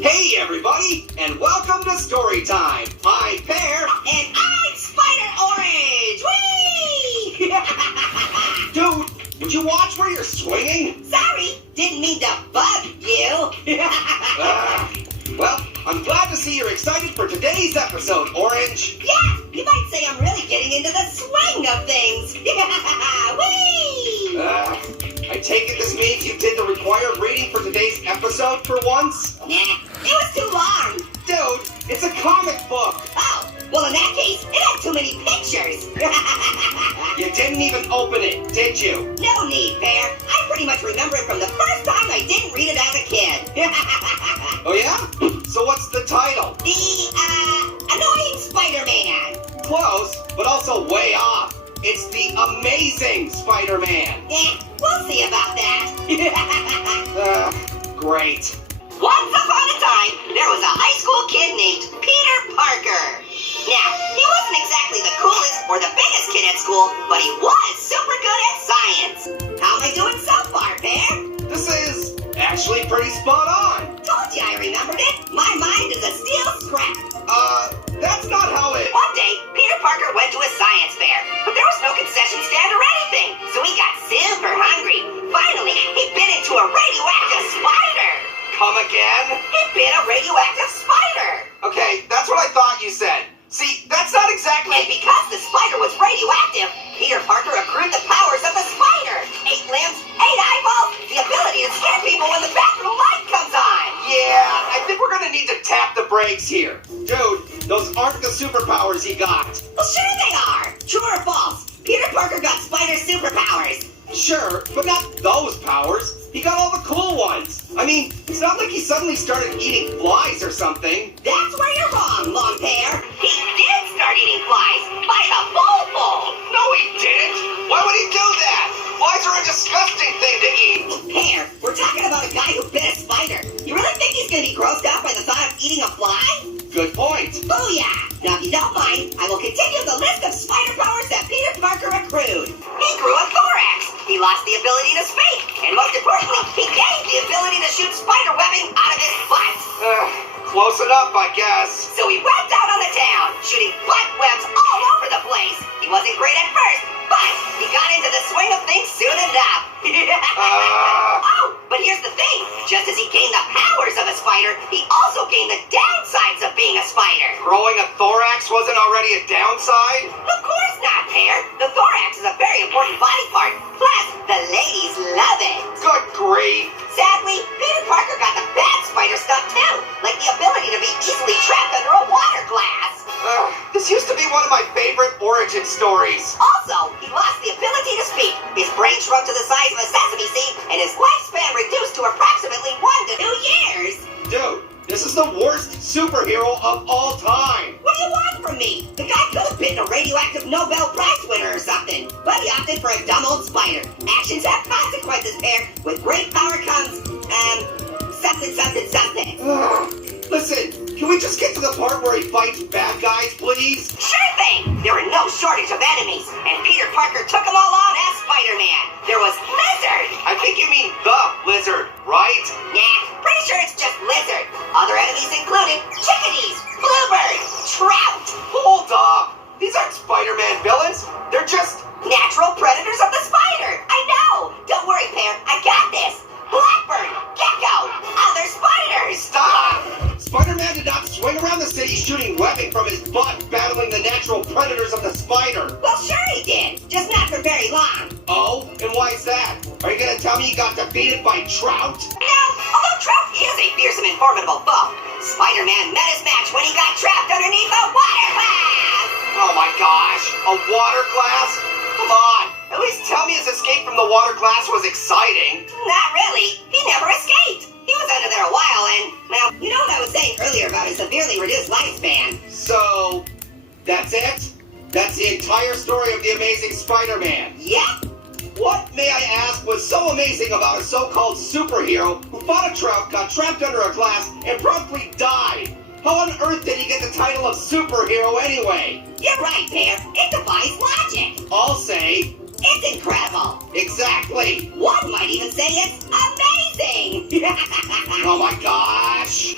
Hey everybody, and welcome to Storytime. I'm Pear. And I'm Spider Orange! Whee! Dude, would you watch where you're swinging? Sorry, didn't mean to bug you. Well, I'm glad to see you're excited for today's episode, Orange. Yeah, you might say I'm really getting into the swing of things. Whee! I take it this means you did the required reading for today's episode for once? Nah, it was too long. Dude, it's a comic book. Oh, well in that case, it had too many pictures. You didn't even open it, did you? No need, Pear. I pretty much remember it from the first time I didn't read it as a kid. Oh yeah? So what's the title? The, Annoying Spider-Man. Close, but also way off. It's the Amazing Spider-Man. Yeah, we'll see about that. Great. Once upon a time, there was a high school kid named Peter Parker. Now, he wasn't exactly the coolest or the biggest kid at school, but he was super good at science. How am I doing so far, Pear? This is actually pretty spot on. Told you I remembered it. My mind is a steel scrap. That's not how it... One day, Peter Parker went to a science fair, but there was no concession stand or anything, so he got super hungry. Finally, he bit into a radioactive spider. Come again? He bit a radioactive spider. Okay, that's what I thought you said. See, that's not exactly... And because the spider was radioactive, Peter Parker accrued the powers of the spider. 8 limbs, 8 eyeballs, the ability to scare people when the bathroom light comes on. Yeah, I think we're gonna need to tap the brakes here. Dude, those aren't the superpowers he got. Well, sure they are. True or false? Peter Parker got spider superpowers. Sure, but not those powers. He got all the cool ones. I mean, it's not like he suddenly started eating flies or something. That's where you're wrong, Long Pear. He did start eating flies by the bowlful. No, he didn't. Why would he do that? Flies are a disgusting thing to eat. Pear, we're talking about a guy who bit a spider. You really think he's gonna be grossed out by the thought of eating a fly? Good point. Booyah! Now, if you don't mind, I will continue the list of spider powers that Peter Parker accrued. He grew a thorax. He lost the ability to speak. And most importantly, he gained the ability to shoot spider webbing out of his butt. Close enough, I guess. So he went out on the town, shooting butt webs all over the place. He wasn't great at first, but he got into the swing of things soon enough. Oh, but here's the thing. Just as he gained the powers of a spider, he also gained the downsides of being a spider. Growing a thorax wasn't already a downside? Of course not, Pear. The thorax is a very important body part. Plus, the ladies love it. Good grief. Sadly, Peter Parker got the bad spider stuff too, like the ability to be easily trapped under a water glass. This used to be one of my favorite origin stories. Also, he lost the ability to speak. His brain shrunk to the size of a sesame seed, and his lifespan reduced to approximately 1 to 2 years. Dude, this is the worst superhero of all time. What do you want from me? The guy could have been a radioactive Nobel Prize winner or something, but he opted for a dumb old spider. Actions have consequences, Pear. With great power comes, something. Listen, can we just get to the part where he fights bad guys, please? Sure thing! There were no shortage of enemies, and Peter Parker took them all on as Spider-Man. There was Lizard! I think you mean the lizard, right? Nah, pretty sure it's just Lizard. Other enemies included chickadees, bluebird, trout. Hold up! These aren't Spider-Man villains. They're just... natural predators of the spider. I know! Don't worry, Pear. I got this. Blackbird, gecko, other spiders. Stop! Spider-Man did not swing around the city shooting webbing from his butt battling the natural predators of the spider. Well, sure he did. Just not for very long. Oh? And why is that? Are you gonna tell me he got defeated by Trout? No, although Trout is a fearsome and formidable foe, Spider-Man met his match when he got trapped underneath a water glass. Oh my gosh, a water glass? Come on, at least tell me his escape from the water glass was exciting. Not really. He never escaped. He was under there a while and, well, you know what I was saying earlier about his severely reduced lifespan. So, that's it? That's the entire story of the Amazing Spider-Man? Yep. What, may I ask, was so amazing about a so-called superhero who fought a trout, got trapped under a glass, and promptly died? How on earth did he get the title of superhero anyway? You're right, Pear. It defies logic. I'll say... it's incredible. Exactly. One might even say it's amazing. Oh my gosh.